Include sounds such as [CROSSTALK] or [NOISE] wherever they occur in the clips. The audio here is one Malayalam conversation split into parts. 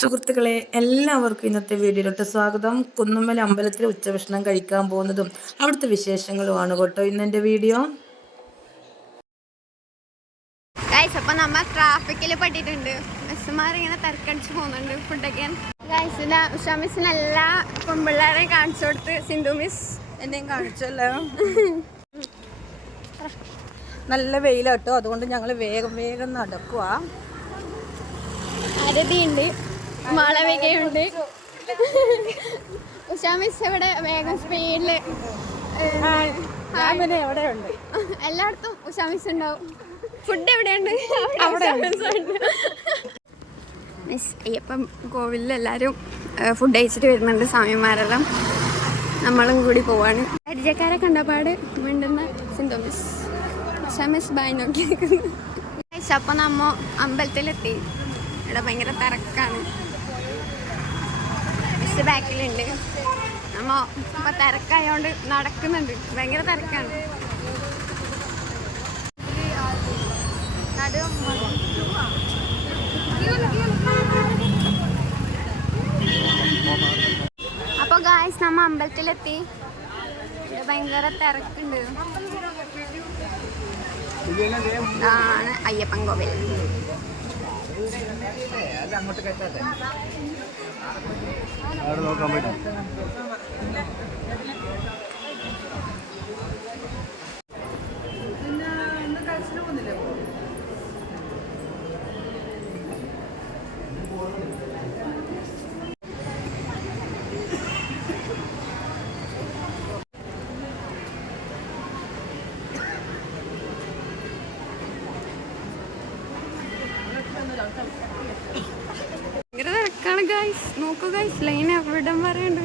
സുഹൃത്തുക്കളെ എല്ലാവർക്കും ഇന്നത്തെ വീഡിയോയിലോട്ട് സ്വാഗതം. കുന്നുമ്മൽ അമ്പലത്തിൽ ഉച്ചഭക്ഷണം കഴിക്കാൻ പോകുന്നതും അവിടുത്തെ വിശേഷങ്ങളുമാണ് കേട്ടോ ഇന്നെന്റെ വീഡിയോ. ഗൈസ് അപ്പൊ നമ്മ ട്രാഫിക്കിൽ പെട്ടിട്ടുണ്ട്. ബസ്സുമാർ ഇങ്ങനെ തിരക്കടിച്ച് പോകുന്നുണ്ട് ഫുഡൊക്കെ ഗൈസ് ഉഷാ മിസ്സിന് എല്ലാ പെൺപിള്ളേരെയും കാണിച്ചു കൊടുത്ത് സിന്ധു മിസ് എന്നെയും കാണിച്ചല്ലോ. നല്ല വെയിലാട്ടോ അതുകൊണ്ട് ഞങ്ങൾ വേഗം വേഗം നടക്കുക അരതിയുണ്ട്. മാളവികയുണ്ട്. ഉഷാ മിസ് ഇവിടെ വേഗം സ്പീഡിൽ എല്ലായിടത്തും ഉഷാ മിസ് ഉണ്ടാവും. ഫുഡ് എവിടെയുണ്ട്? അവിടെ മിസ് അയ്യപ്പം കോവിലിൽ എല്ലാവരും ഫുഡ് കഴിച്ചിട്ട് വരുന്നുണ്ട്. സ്വാമിമാരെല്ലാം നമ്മളും കൂടി പോവാണ്. പരിചയക്കാരെ കണ്ടപാട് മിണ്ടുന്ന Sindhu miss Usha miss bye നോക്കി നിൽക്കുന്നു അപ്പൊ നമ്മ അമ്പലത്തിലെത്തി. ഇവിടെ ഭയങ്കര തിരക്കാണ്. മിസ് ബാക്കിലുണ്ട്. നമ്മ ഇപ്പൊ തിരക്കായോണ്ട് നടക്കുന്നുണ്ട്. ഭയങ്കര തിരക്കാണ്. അപ്പൊ ഗായ്സ് നമ്മ അമ്പലത്തിലെത്തി. ഭയങ്കര തിരക്കുണ്ട്. ആണ് അയ്യപ്പൻ കോവിൽ. ഭയങ്കര തിരക്കാണ് ഗൈസ് നോക്കൂ ഗൈസ് ലൈൻ എവിടം വരെ ഉണ്ട്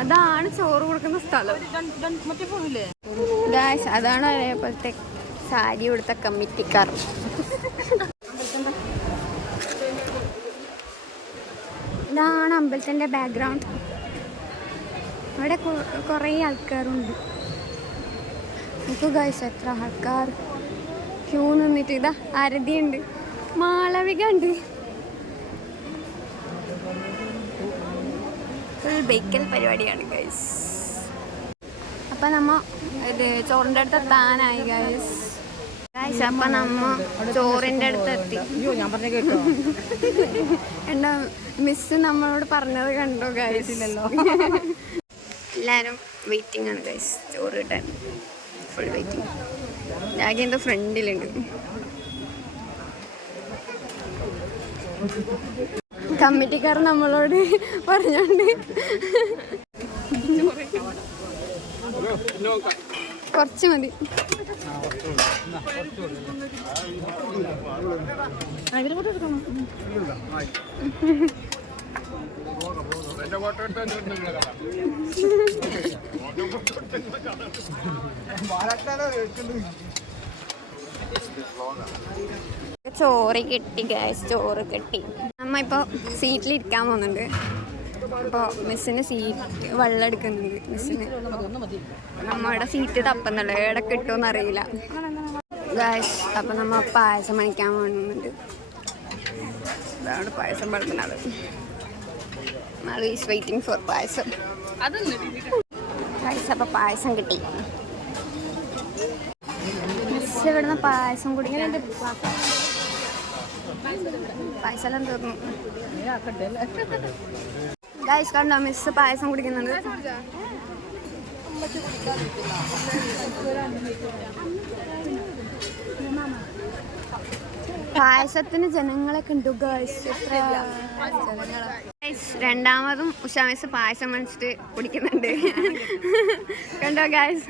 അതാണ് ചോറ് കൊടുക്കുന്ന സ്ഥലം. ഗൈസ് അതാണ് അതേപോലത്തെ സാരി കൊടുത്ത കമ്മിറ്റിക്കാർ ഇതാണ് അമ്പലത്തിന്റെ ബാക്ക്ഗ്രൗണ്ട് അവിടെ കുറേ ആൾക്കാരുണ്ട്. നോക്കൂ ഗൈസ് എത്ര ആൾക്കാർ. ക്യൂ നിന്നിട്ട് ഇതാ അരതിയുണ്ട്. മാളവിക ഉണ്ട്. ബേക്കൽ പരിപാടിയാണ് ഗൈസ് അപ്പം നമ്മ ഇത് ചോറിന്റെ അടുത്ത് എത്താനായി ഗൈസ് ഗൈസ് അപ്പം നമ്മ ചോറിന്റെ അടുത്ത് എത്തി. ഞാൻ [LAUGHS] എന്താ മിസ് നമ്മളോട് പറഞ്ഞത് കണ്ടോ ഗൈസ് എല്ലാവരും വെയിറ്റിംഗ് ആണ് ഗൈസ് ചോറ് കിട്ടാൻ ഫുൾ വെയിറ്റിംഗ് രാഗി എന്തോ ഫ്രണ്ടിലുണ്ട് കമ്മിറ്റിക്കാർ നമ്മളോട് പറഞ്ഞോണ്ട്. കുറച്ച് മതി. ചോറ് കിട്ടി ഗ്യാസ് ചോറ് കിട്ടി. നമ്മ ഇപ്പോൾ സീറ്റിലിരിക്കാൻ പോകുന്നുണ്ട്. അപ്പോൾ മിസ്സിന് സീറ്റ് വെള്ളം എടുക്കുന്നുണ്ട്. മിസ്സിന് നമ്മുടെ സീറ്റ് തപ്പുന്നുണ്ട്. എവിടെ കിട്ടുമെന്ന് അറിയില്ല. ഗായ്സ് അപ്പം നമ്മൾ പായസം മണിക്കാൻ പോകുന്നുണ്ട്. അതാണ് പായസം പഠിക്കുന്നത് വെയിറ്റിംഗ് ഫോർ പായസം. ഗായ്സ് അപ്പം പായസം കിട്ടി. മിസ് ഇവിടുന്ന് പായസം കുടിക്കുന്നുണ്ട് പായസം എല്ലാം തീർന്നു ഗൈസ് കണ്ടോ മിസ് പായസം കുടിക്കുന്നുണ്ട്. പായസത്തിന് ജനങ്ങളൊക്കെ ഉണ്ട് ഗൈസ് എത്ര രണ്ടാമതും ഉഷാമേസ് പായസം വെച്ചിട്ട് കുടിക്കുന്നുണ്ട്. കണ്ടോ ഗായ്സ്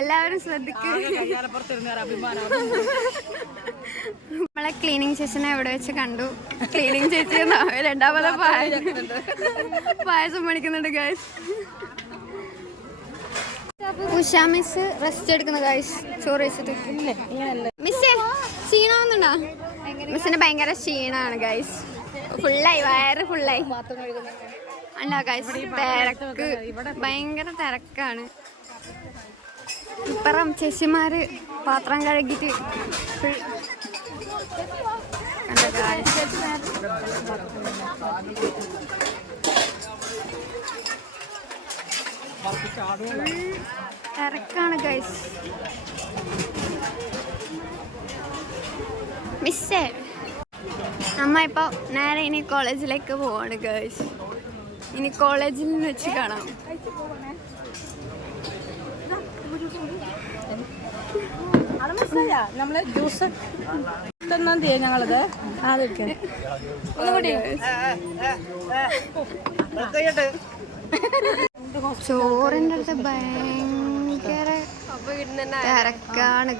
എല്ലാവരും ശ്രദ്ധിക്കും. നമ്മളെ ക്ലീനിങ് ചേച്ചിനെ എവിടെ വെച്ച് കണ്ടു. ക്ലീനിങ് ചേച്ചി രണ്ടാമത് പായസം. പായസം പണിക്കുന്നുണ്ട് ഗായസ് ഉഷ മിസ് റെസ്റ്റ് എടുക്കുന്നു ഗായസ് ചോറ് വെച്ചിട്ട്. മിസ്സേ ക്ഷീണമാവുന്നുണ്ടോ മിസ്സിന് ഭയങ്കര ക്ഷീണമാണ് ഗൈസ് ഫുള്ളായി വയറ് ഫുള്ളായി. അല്ല ഗൈസ് തിരക്ക്. ഭയങ്കര തിരക്കാണ്. ഇപ്പറം ചേച്ചിമാര് പാത്രം കഴുകിട്ട്? തിരക്കാണ് ഗൈസ് മിസ്സേ. അമ്മ ഇപ്പോൾ നേരെ ഇനി കോളേജിലേക്ക് പോവാണ് ഗേൾസ് ഇനി കോളേജിൽ നിന്ന് വെച്ച് കാണാം. നമ്മൾ ജ്യൂസ് ഞങ്ങളത്? ചോറിന്റെ അടുത്ത് ഭയങ്കര തിരക്കാണ്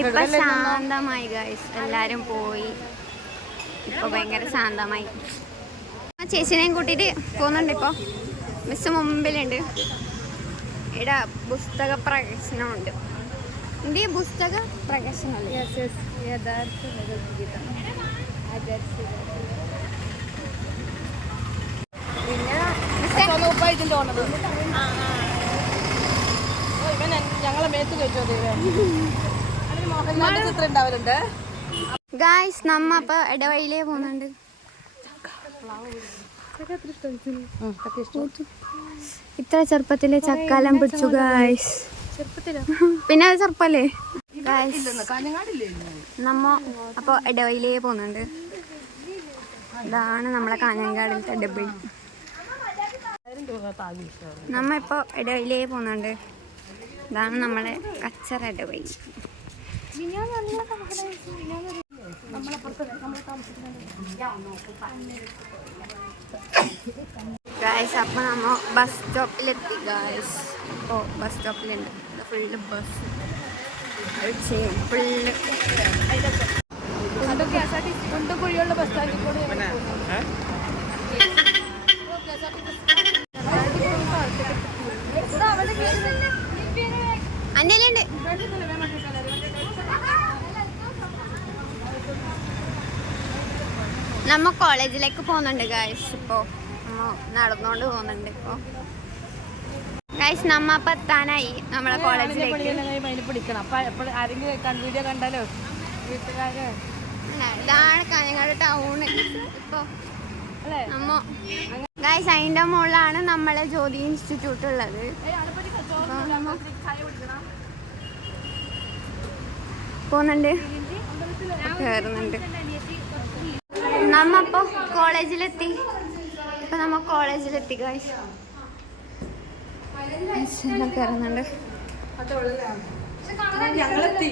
ഇപ്പൊ ശാന്തമായി ഗൈസ് എല്ലാരും പോയി. ഇപ്പൊ ഭയങ്കര ശാന്തമായി. ചേച്ചിനെയും കൂട്ടിട്ട് പോകുന്നുണ്ട് ഇപ്പൊ. മിസ് മുമ്പിലുണ്ട്. ഇവിടെ പുസ്തക പ്രകാശനമുണ്ട്. എന്റെ പുസ്തക പ്രകാശനമല്ലേ? ഇതിന്റെ ഓണത് ഞങ്ങളെ മേത്ത് ചിത്രം ഉണ്ടാവലുണ്ട്. ഗായ്സ് നമ്മ അപ്പൊ ഇടവഴിയിലേ പോകുന്നുണ്ട്. ഇത്ര ചെറുപ്പത്തിൽ ചക്കാലം പിടിച്ചു ഗായ്സ് പിന്നെ അത് ചെറുപ്പല്ലേ? നമ്മ അപ്പൊ ഇടവയിലേ പോകുന്നുണ്ട്. ഇതാണ് നമ്മളെ കാഞ്ഞങ്ങാടിലത്തെ ഡബിൾ നമ്മ ഇപ്പൊ ഇടവയിലേ പോകുന്നുണ്ട്. ഇതാണ് നമ്മളെ കച്ചറ ഇടവഴി ഗായ്സ് അപ്പോൾ നമ്മൾ ബസ് സ്റ്റോപ്പിലെത്തി ഗായ്സ് ഓ ബസ് സ്റ്റോപ്പിലുണ്ട് ഫുള്ള് ബസ് ഫുള്ള് കുഴിയുള്ള ബസ് സ്റ്റാൻഡിൽ കൂടെ അന്നേലുണ്ട് നമ്മ കോളേജിലേക്ക് പോകുന്നുണ്ട് ഗായ്സ് ഇപ്പോൾ നടന്നുകൊണ്ട് പോകുന്നുണ്ട് ഇപ്പോൾ ഗൈസ് നമ്മ അപ്പം എത്താനായി. നമ്മളെ കോളേജിലേക്ക് ഇതാണ് കാഞ്ഞങ്ങാട് ടൗണ് ഇപ്പോൾ നമ്മ ഗൈസ് അതിന്റെ മുകളിലാണ് നമ്മളെ ജ്യോതി ഇൻസ്റ്റിറ്റ്യൂട്ട് ഉള്ളത്. പോന്നുണ്ട് പോകുന്നുണ്ട്. കയറുന്നുണ്ട് നമ്മ ഇപ്പൊ കോളേജിലെത്തി ഇപ്പൊ നമ്മ കോളേജിലെത്തി ഗായ്സ് എല്ലാം കയറുന്നുണ്ട് ഞങ്ങളെത്തി.